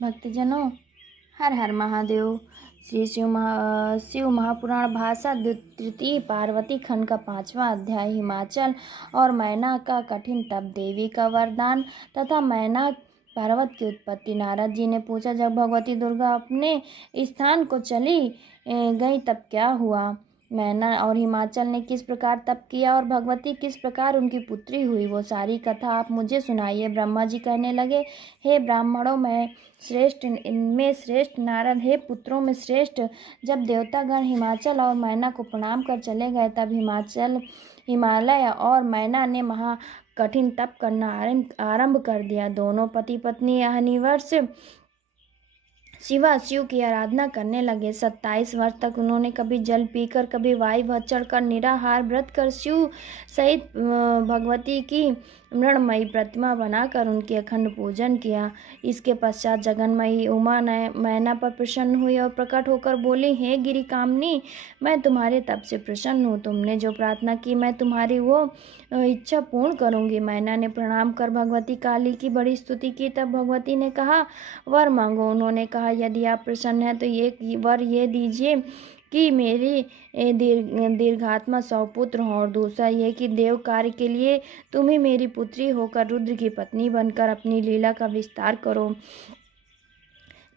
भक्तजनों, हर हर महादेव। श्री शिव महापुराण भाषा तृतीय पार्वती खंड का 5वां अध्याय। हिमाचल और मैना का कठिन तप, देवी का वरदान तथा मैना पर्वत की उत्पत्ति। नारद जी ने पूछा, जब भगवती दुर्गा अपने स्थान को चली गई तब क्या हुआ? मैना और हिमाचल ने किस प्रकार तप किया और भगवती किस प्रकार उनकी पुत्री हुई, वो सारी कथा आप मुझे सुनाइए। ब्रह्मा जी कहने लगे, हे ब्राह्मणों में श्रेष्ठ नारद, हे पुत्रों में श्रेष्ठ। जब देवतागण हिमाचल और मैना को प्रणाम कर चले गए तब हिमालय और मैना ने महा कठिन तप करना आरंभ कर दिया। दोनों पति पत्नी अनिवर्ष शिव की आराधना करने लगे। 27 वर्ष तक उन्होंने कभी जल पीकर, कभी वायु भर चढ़कर, निराहार व्रत कर शिव सहित भगवती की मृणमयी प्रतिमा बनाकर उनकी अखंड पूजन किया। इसके पश्चात जगन्मयी उमा मैना पर प्रसन्न हुई और प्रकट होकर बोली, हे गिरि कामनी, मैं तुम्हारे तप से प्रसन्न हूँ। तुमने जो प्रार्थना की मैं तुम्हारी वो इच्छा पूर्ण करूँगी। मैना ने प्रणाम कर भगवती काली की बड़ी स्तुति की। तब भगवती ने कहा, वर मांगो। उन्होंने कहा, यदि आप प्रसन्न हैं तो एक वर ये दीजिए कि मेरी दीर्घात्मा 100 पुत्र हों, और दूसरा ये कि देव कार्य के लिए तुम ही मेरी पुत्री होकर रुद्र की पत्नी बनकर अपनी लीला का विस्तार करो।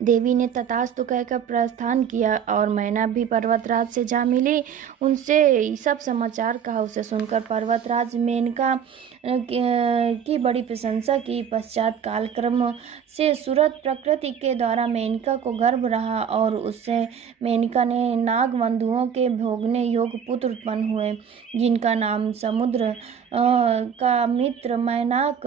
देवी ने तथास्तु कहकर प्रस्थान किया और मैना भी पर्वतराज से जा मिली। उनसे सब समाचार कहा। उसे सुनकर पर्वतराज मेनका की बड़ी प्रशंसा की। पश्चात कालक्रम से सूरत प्रकृति के द्वारा मेनका को गर्भ रहा और उससे मेनका ने नागबंधुओं के भोगने योग्य पुत्र उत्पन्न हुए, जिनका नाम समुद्र का मित्र मैनाक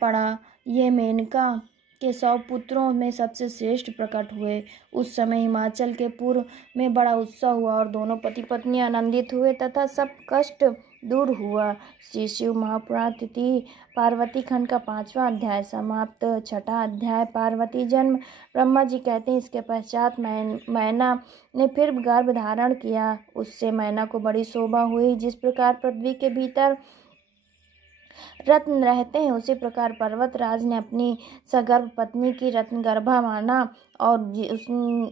पड़ा। ये मेनका के 100 पुत्रों में सबसे श्रेष्ठ प्रकट हुए। उस समय हिमाचल के पूर्व में बड़ा उत्सव हुआ और दोनों पति पत्नी आनंदित हुए तथा सब कष्ट दूर हुआ। श्री शिव महापुराण तृतीय पार्वती खंड का 5वां अध्याय समाप्त। 6वां अध्याय पार्वती जन्म। ब्रह्मा जी कहते हैं, इसके पश्चात मैना ने फिर गर्भ धारण किया। उससे मैना को बड़ी शोभा हुई। जिस प्रकार पृथ्वी के भीतर रत्न रहते हैं, उसी प्रकार पर्वतराज ने अपनी सगर्भ पत्नी की रत्न गर्भा माना और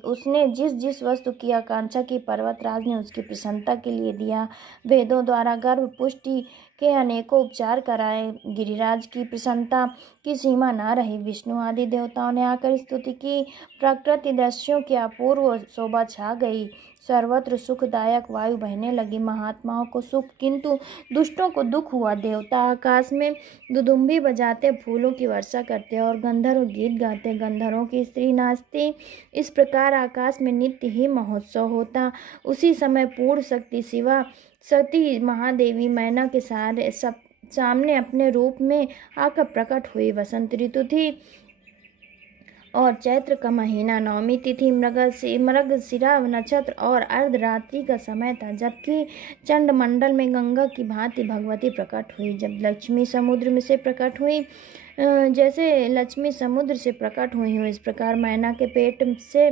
उसने जिस जिस वस्तु की आकांक्षा की पर्वतराज ने उसकी प्रसन्नता के लिए दिया। वेदों द्वारा गर्भ पुष्टि के अनेकों उपचार कराए। गिरिराज की प्रसन्नता की सीमा न रही। विष्णु आदि देवताओं ने आकर स्तुति की। प्रकृति दृश्यों की अपूर्व शोभा छा गई। सर्वत्र सुखदायक वायु बहने लगी। महात्माओं को सुख किंतु दुष्टों को दुख हुआ। देवता आकाश में दुदुम्बी बजाते, फूलों की वर्षा करते और गंधर्व गीत गाते। गंधर्वों की स्त्री नाचती। इस प्रकार आकाश में नित्य ही महोत्सव होता। उसी समय पूर्ण शक्ति शिवा सती महादेवी मैना के सामने अपने रूप में आकर प्रकट हुई। वसंत ऋतु थी और चैत्र का महीना, नवमी तिथि, मृगशिरा नक्षत्र और अर्धरात्रि का समय था, जबकि चंडमंडल में गंगा की भांति भगवती प्रकट हुई। जब लक्ष्मी समुद्र में से प्रकट हुई, जैसे लक्ष्मी समुद्र से प्रकट हुई हो, इस प्रकार मैना के पेट से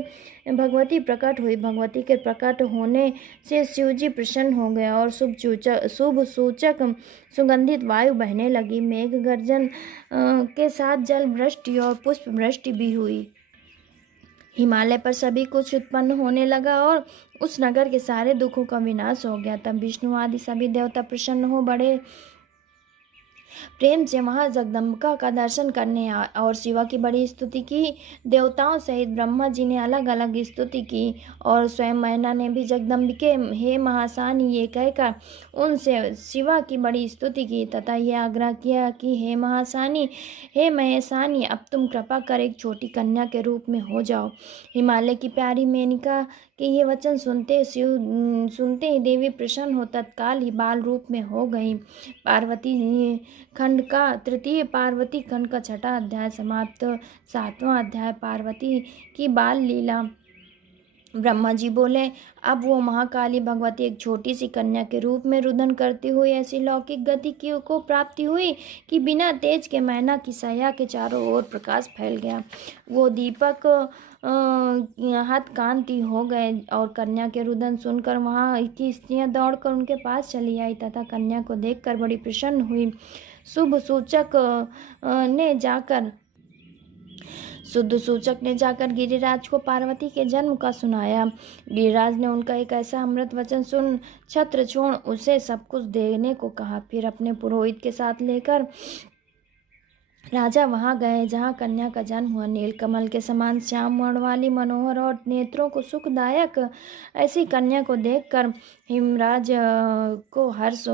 भगवती प्रकट हुई। भगवती के प्रकट होने से शिवजी प्रसन्न हो गए और शुभ सूचक सुगंधित वायु बहने लगी। मेघ गर्जन के साथ जल वृष्टि और पुष्प वृष्टि भी हुई। हिमालय पर सभी कुछ उत्पन्न होने लगा और उस नगर के सारे दुखों का विनाश हो गया। तब विष्णु आदि सभी देवता प्रसन्न हो बड़े प्रेम से वहां जगदम्बिका का दर्शन करने और शिवा की बड़ी स्तुति की। देवताओं सहित ब्रह्मा जी ने अलग अलग स्तुति की और स्वयं मैना ने भी जगदम्बिके, हे महासानी, ये कहकर उनसे शिवा की बड़ी स्तुति की तथा यह आग्रह किया कि हे महासानी, हे महेशानी, अब तुम कृपा कर एक छोटी कन्या के रूप में हो जाओ। हिमालय की प्यारी मेनका के ये वचन सुनते ही देवी प्रसन्न हो तत्काल ही बाल रूप में हो गई। पार्वती खंड का तृतीय पार्वती खंड का 6वां अध्याय समाप्त। 7वां अध्याय पार्वती की बाल लीला। ब्रह्मा जी बोले, अब वो महाकाली भगवती एक छोटी सी कन्या के रूप में रुदन करती हुई ऐसी लौकिक गति को प्राप्ति हुई कि बिना तेज के मैना की सया के चारों ओर प्रकाश फैल गया। वो दीपक हाथ कांति हो गए और कन्या के रुदन सुनकर वहाँ की स्त्रियां दौड़कर उनके पास चली आई तथा कन्या को देखकर बड़ी प्रसन्न हुई। शुभ सूचक ने जाकर शुद्ध सूचक ने जाकर गिरिराज को पार्वती के जन्म का सुनाया। गिरिराज ने उनका एक ऐसा अमृत वचन सुन छत्र छोड़ उसे सब कुछ देने को कहा। फिर अपने पुरोहित के साथ लेकर राजा वहां गए जहां कन्या का जन्म हुआ। नीलकमल के समान श्याम वर्ण वाली मनोहर और नेत्रों को सुखदायक ऐसी कन्या को देखकर हिमराज को हर्ष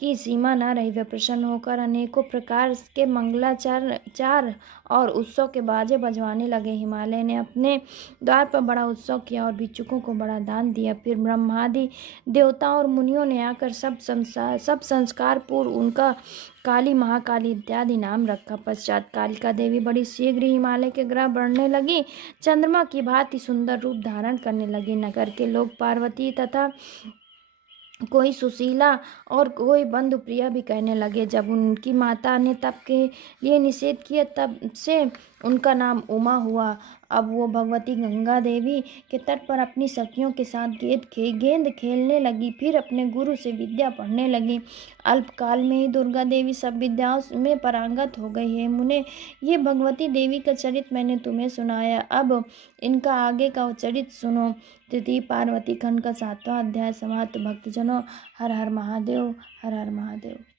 की सीमा न रही। वे प्रसन्न होकर अनेकों प्रकार के मंगलाचार और उत्सव के बाजे बजवाने लगे। हिमालय ने अपने द्वार पर बड़ा उत्सव किया और भिक्षुकों को बड़ा दान दिया। फिर ब्रह्मादि देवताओं और मुनियों ने आकर सब संस्कार पूर्व उनका काली, महाकाली इत्यादि नाम रखा। पश्चात कालिका देवी बड़ी शीघ्र हिमालय के ग्रह बढ़ने लगी, चंद्रमा की भांति सुंदर रूप धारण करने लगी। नगर के लोग पार्वती तथा कोई सुशीला और कोई बंधु प्रिया भी कहने लगे। जब उनकी माता ने तप के लिए निषेध किया तब से उनका नाम उमा हुआ। अब वो भगवती गंगा देवी के तट पर अपनी सखियों के साथ गेंद खेलने लगी, फिर अपने गुरु से विद्या पढ़ने लगी। अल्पकाल में ही दुर्गा देवी सब विद्याओं में पारंगत हो गई है। मुने, ये भगवती देवी का चरित्र मैंने तुम्हें सुनाया, अब इनका आगे का चरित्र सुनो। तृतीय पार्वती खंड का 7वां अध्याय समाप्त। भक्तजनों, हर हर महादेव, हर हर महादेव।